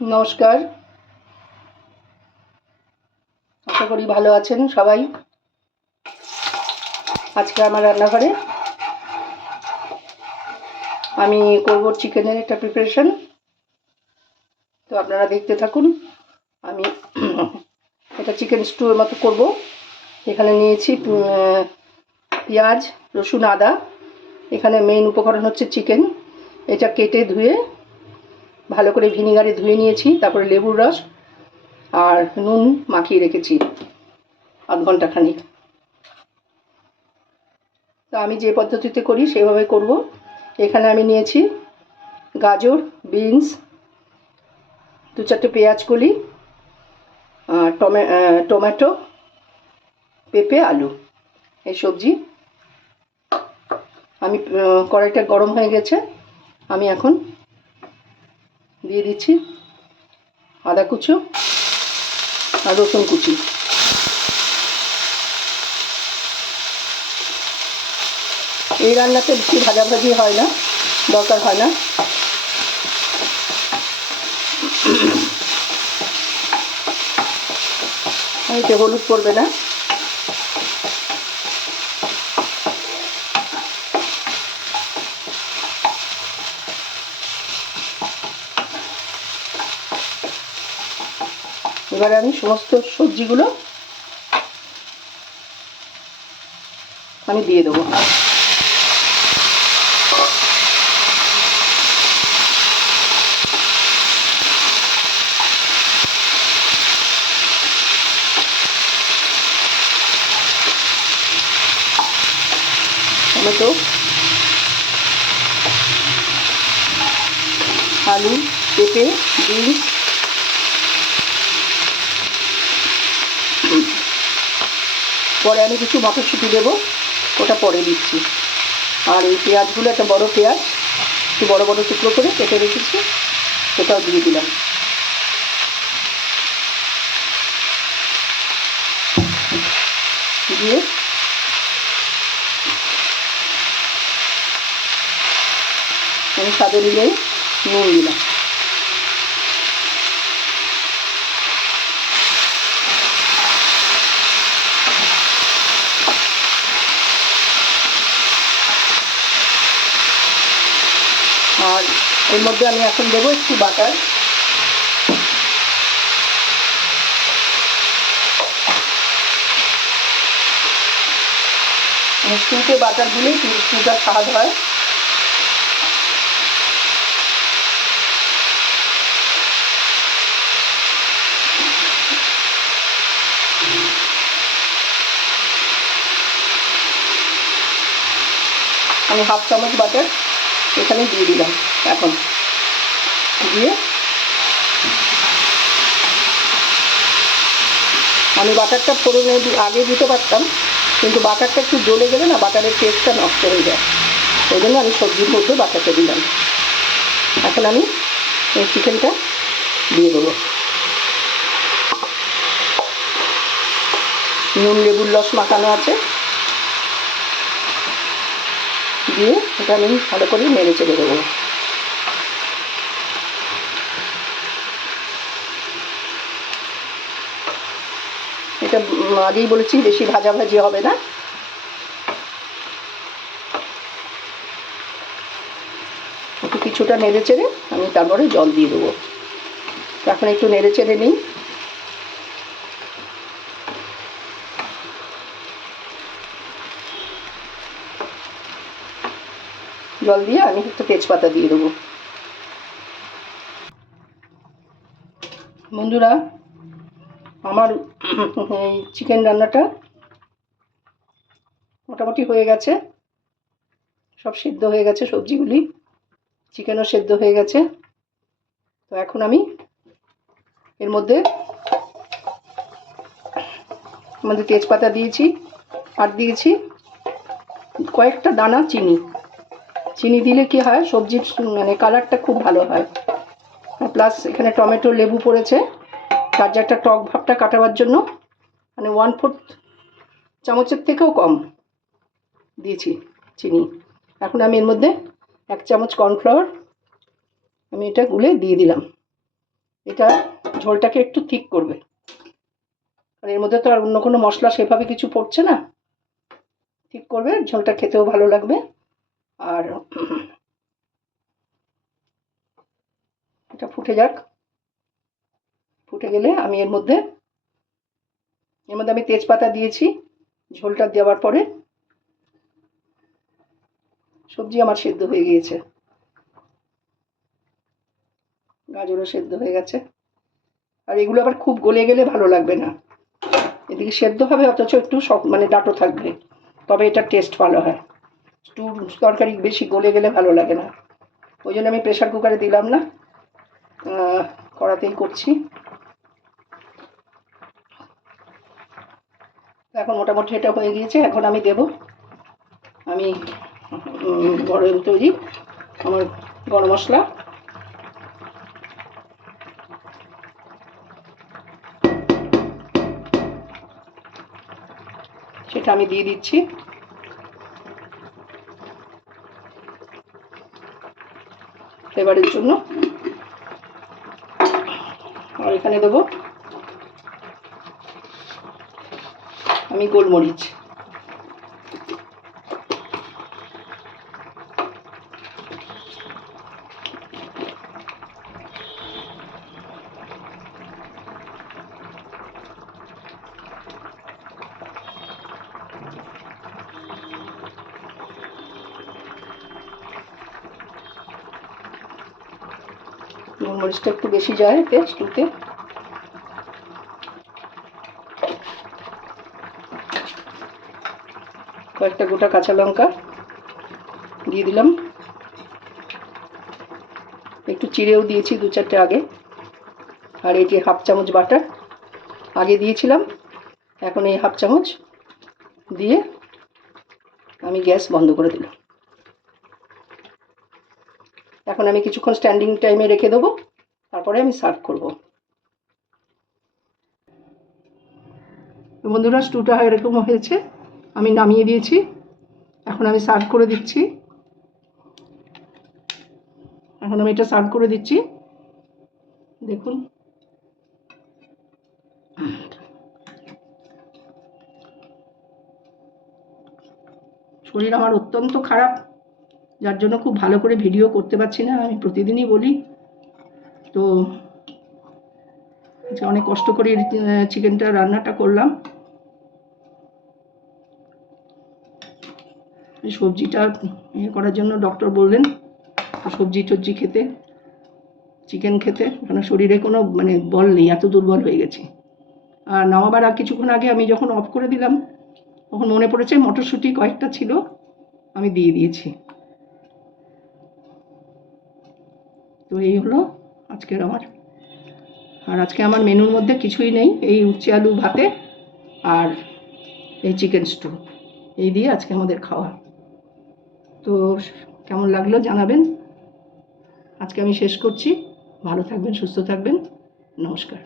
নমস্কার, আশা করি ভালো আছেন সবাই। আজকে আমার রান্নাঘরে আমি করব চিকেনের একটা প্রিপারেশন। তো আপনারা দেখতে থাকুন। আমি এটা চিকেন স্টুর মতো করব। এখানে নিয়েছি পেঁয়াজ, রসুন, আদা। এখানে মেইন উপকরণ হচ্ছে চিকেন। এটা কেটে ধুয়ে ভালো করে ভিনিগারে ধুয়ে নিয়েছি, তারপরে লেবুর রস আর নুন মাখিয়ে রেখেছি আধ ঘন্টা খানিক। তো আমি যে পদ্ধতিতে করি সেভাবে করব। এখানে আমি নিয়েছি গাজর, বিনস, 2-4টে পেঁয়াজ কলি, টমেটো, পেঁপে, আলু, এই সবজি। আমি কড়াইটা গরম হয়ে গেছে, আমি এখন দিয়ে দিচ্ছি আদা কুচো আর রসুন কুচি। এই রান্নাতে বেশি ভাজাভাজি হয় না, দরকার হয় না। এতে হলুদ পড়বে না। এবারে আমি সমস্ত সবজিগুলো আমি দিয়ে দেবো। টমেটো, আলু, পেঁপে, বিনস, পরে আমি কিছু মটরশুঁটি দেবো, ওটা পরে দিচ্ছি। আর এই পেঁয়াজগুলো, একটা বড় পেঁয়াজ একটু বড় বড় টুকরো করে কেটে রেখেছি, সেটাও দিয়ে দিলাম। দিয়ে আমি স্বাদ অনুযায়ী নুন দিলাম। আর এর মধ্যে আমি এখন দেবো একটু বাটার। স্টুতে বাটার দিলেই স্টুটার স্বাদ হয়। আমি 1/2 চামচ বাটার এখানে দিয়ে দিলাম। এখন দিয়ে আমি বাটারটা ফোড়নে আগে দিতে পারতাম, কিন্তু বাটারটা একটু জ্বলে গেলে না বাটারের টেস্টটা নষ্ট হয়ে যায়, ওই জন্য আমি সবজির মধ্যে বাটারটা দিলাম। এখন আমি এই চিকেনটা দিয়ে দেবো। নুন লেবুর রস মাখানো আছে, দিয়ে এটা আমি ভালো করে নেড়ে চেড়ে দেবো। এটা আগেই বলেছি বেশি ভাজাভাজি হবে না। একটু কিছুটা নেড়ে চেড়ে আমি তারপরে জল দিয়ে দেবো। এখন একটু নেড়ে চেড়ে নিই। জল দিয়ে আমি একটু তেজপাতা দিয়ে দেবো। বন্ধুরা, আমার এই চিকেন রান্নাটা মোটামুটি হয়ে গেছে। সব সিদ্ধ হয়ে গেছে সবজিগুলি, চিকেনও সেদ্ধ হয়ে গেছে। তো এখন আমি এর মধ্যে তেজপাতা দিয়েছি, আর দিয়েছি কয়েকটা দানা চিনি। চিনি দিলে কি হয়, সবজির মানে কালারটা খুব ভালো হয়। প্লাস এখানে টমেটো, লেবু পড়েছে, তার যে একটা টক ভাবটা কাটাবার জন্য মানে 1/4 চামচের থেকেও কম দিয়েছি চিনি। এখন আমি এর মধ্যে 1 চামচ কর্নফ্লাওয়ার আমি এটা গুলে দিয়ে দিলাম। এটা ঝোলটাকে একটু ঠিক করবে, আর এর মধ্যে তো আর অন্য কোনো মশলা সেভাবে কিছু পড়ছে না। ঠিক করবে, ঝোলটা খেতেও ভালো লাগবে। আর এটা ফুটে যাক, ফুটে গেলে আমি এর মধ্যে আমি তেজপাতা দিয়েছি। ঝোলটা দেওয়ার পরে সবজি আমার সেদ্ধ হয়ে গিয়েছে, গাজরও সেদ্ধ হয়ে গেছে। আর এগুলো আবার খুব গলে গেলে ভালো লাগবে না, এদিকে সেদ্ধ হবে অথচ একটু মানে ডাঁটো থাকবে, তবে এটা টেস্ট ভালো হয়। তরকারি বেশি গলে গেলে ভালো লাগে না, ওই জন্য আমি প্রেশার কুকারে দিলাম না, কড়াতেই করছি। এখন মোটামুটি এটা হয়ে গিয়েছে। এখন আমি দেব, আমি ঘরের তৈরি আমার গরম মশলা, সেটা আমি দিয়ে দিচ্ছি। ফ্লেভারের জন্য। আর এখানে দেবো আমি গোলমরিচ, গোলমরিচটা একটু বেশি যায় এতে স্টুতে। কয়েকটা গোটা কাঁচা লঙ্কা দিয়ে দিলাম, একটু চিড়েও দিয়েছি 2-4টে আগে। আর এই যে হাফ চামচ বাটার আগে দিয়েছিলাম, এখন এই হাফ চামচ দিয়ে আমি গ্যাস বন্ধ করে দিলাম। এখন আমি কিছুক্ষণ স্ট্যান্ডিং টাইমে রেখে দেবো, তারপরে আমি সার্ভ করব। বন্ধুরা, স্টুটা এরকম হয়েছে, আমি নামিয়ে দিয়েছি। এখন আমি সার্ভ করে দিচ্ছি। এখন আমি এটা সার্ভ করে দিচ্ছি, দেখুন। শরীর আমার অত্যন্ত খারাপ, যার জন্য খুব ভালো করে ভিডিও করতে পারছি না, আমি প্রতিদিনই বলি। তো অনেক কষ্ট করে চিকেনটা রান্নাটা করলাম। সবজিটা করার জন্য ডক্টর বললেন সবজি টবজি খেতে, চিকেন খেতে, কারণ শরীরে কোনো মানে বল নেই, এত দুর্বল হয়ে গেছি। আর নামাবার আর কিছুক্ষণ আগে আমি যখন অফ করে দিলাম, তখন মনে পড়েছে মটরশুঁটি কয়েকটা ছিল, আমি দিয়ে দিয়েছি। তো এই হলো আজকের আমার। আর আজকে আমার মেনুর মধ্যে কিছুই নেই, এই উচ্ছে আলু ভাতে আর এই চিকেন স্টু, এই দিয়ে আজকে আমাদের খাওয়া। তো কেমন লাগলো জানাবেন। আজকে আমি শেষ করছি। ভালো থাকবেন, সুস্থ থাকবেন। নমস্কার।